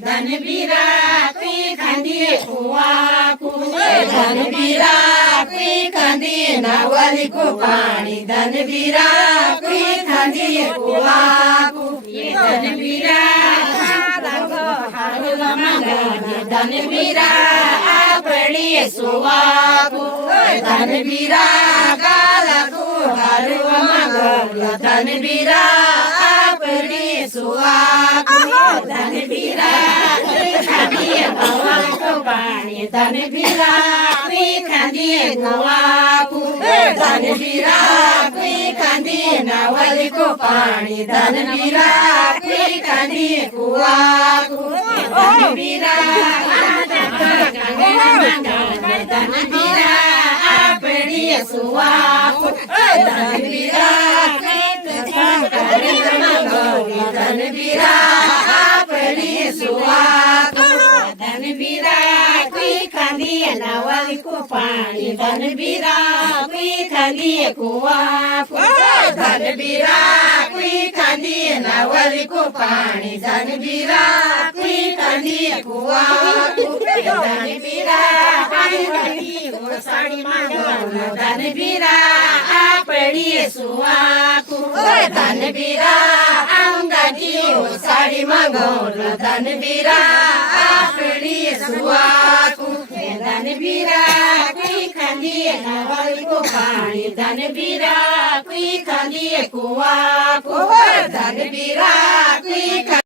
धनबीरा कुई खांदी कुवाकू धनबीरा कुई खांदी नावली को पानी धनबीरा कुई खांदी कुवाकू धनबीरा धनबीरा आपड़ी सुवाकू धनबीरा कालाकू हरुआ मगल धनबीरा आपड़ी सुवाकू धनबीरा खांदी भवन को पानी धनबीरा कुई खांदी कुवाकू धनबीरा कुई खांदी नावली को पानी धनबीरा कुई खांदी कुवाकू धनबीरा धनबीरा आपड़ी सुवाकू धनबीरा धनबीरा आपड़ी सुवाकू धनबीरा कुई खांदी नावली को पानी धनबीरा कुई खांदी कुवाकू धनबीरा कुई खांदी नावली को पानी धनबीरा कुई खांदी कुवाकू धनबीरा साड़ी मांगल धनबीरा आपड़ी सुवाकू धनबीरा अंगाची साड़ी मांगल धनबीरा आपड़ी सुवाकू धनबीरा कुई खांदी नावली को पानी धनबीरा कुई खांदी कुवाकू धनबीरा कुई